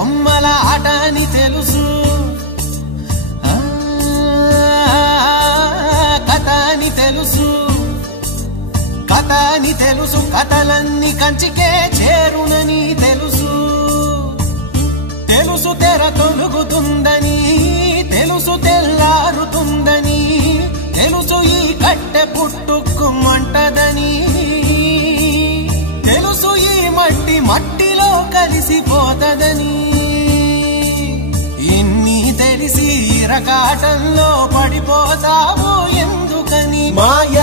బొమ్మల ఆట అని తెలుసు, కథ అని తెలుసు, కథ అని తెలుసు, కథలన్నీ కంచికే చేరునని తెలుసు, తెలుసు తెర తొలుగుతుందని, తెలుసు తెల్లారుతుందని, తెలుసు ఈ కట్టె పుట్టుకుమంటదని, తెలుసు ఈ మట్టి మట్టిలో కలిసిపోతదని, ఇన్ని తెలిసి ఇరకాటంలో పడిపోతావు ఎందుకని? మాయ